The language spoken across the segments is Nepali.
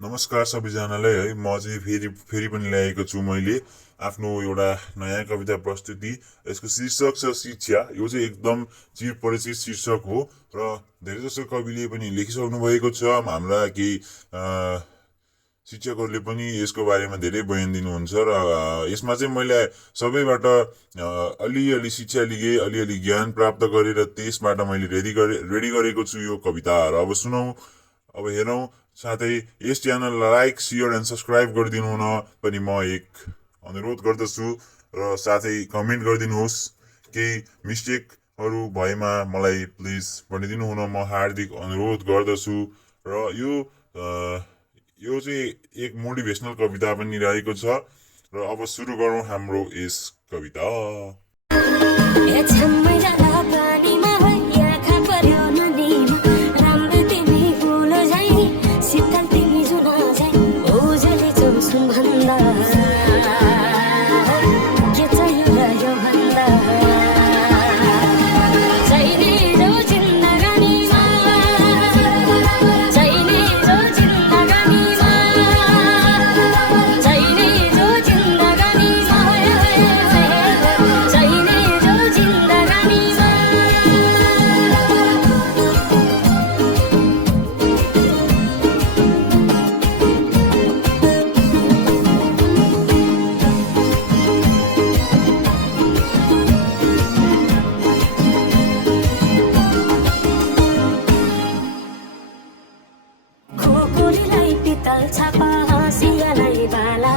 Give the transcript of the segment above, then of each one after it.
नमस्कार सबैजनालाई है। म चाहिँ फेरि पनि ल्याएको छु मैले आफ्नो एउटा नयाँ कविता प्रस्तुति। यसको शीर्षक छ शिक्षा। यो चाहिँ एकदम चिरपरिचित शीर्षक हो र धेरै जसो कविले पनि लेखिसक्नु भएको छ। हाम्रा केही शिक्षकहरूले पनि यसको बारेमा धेरै बयान दिनुहुन्छ र यसमा चाहिँ मैले सबैबाट अलिअलि शिक्षा लिएँ, अलिअलि ज्ञान प्राप्त गरेर त्यसबाट मैले रेडी गरेको छु यो कविता। र अब सुनौ, अब हेरौँ। साथै यस च्यानललाई लाइक, सेयर एन्ड सब्सक्राइब गरिदिनु हुन पनि म एक अनुरोध गर्दछु र साथै कमेन्ट गरिदिनुहोस्। केही मिस्टेकहरू भएमा मलाई प्लिज भनिदिनु हुन म हार्दिक अनुरोध गर्दछु। र यो चाहिँ एक मोटिभेसनल कविता पनि रहेको छ। र अब सुरु गरौँ हाम्रो यस कविता। छापा हाँसियालाई बाला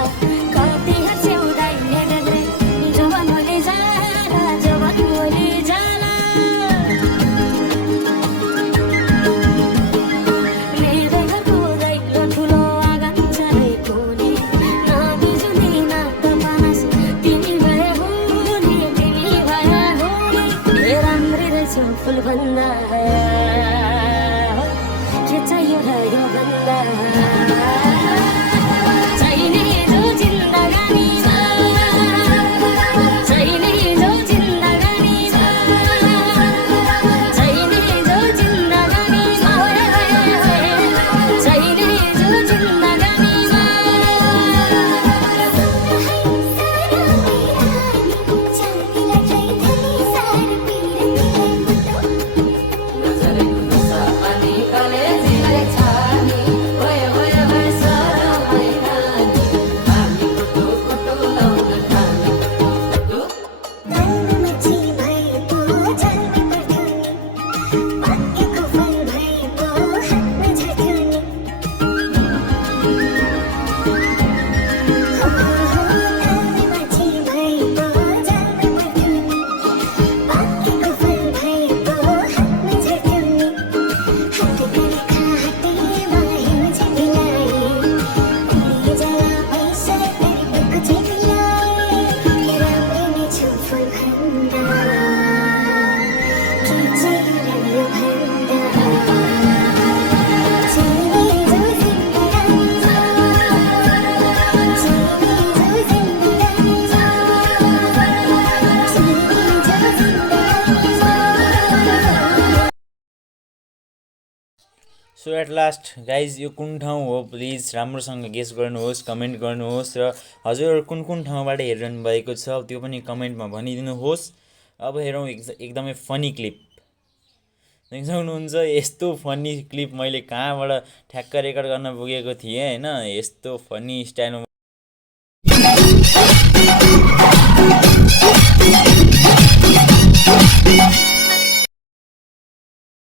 कति हाँस्यौदाइ हेर्दै जवान होली जाला मेरो घरको दैलो ठुलो आँगन झरै कुने नबिजुली नाक पानास तिमी भए हुने राम्री रहेछौ फुलभन्दा के चाहियो र यो भन्दा सो एट लास्ट गाइज यो कुन ठाउँ हो प्लिज राम्रोसँग गेस गर्नुहोस्, कमेन्ट गर्नुहोस् र हजुर कुन कुन ठाउँबाट हेरिरहनु भएको छ त्यो पनि कमेन्टमा भनिदिनुहोस्। अब हेरौँ एकदमै फनी क्लिप। देख्न सक्नुहुन्छ यस्तो फनी क्लिप मैले कहाँबाट ठ्याक्क रेकर्ड गर्न पुगेको थिएँ होइन। यस्तो फनी स्टाइलमा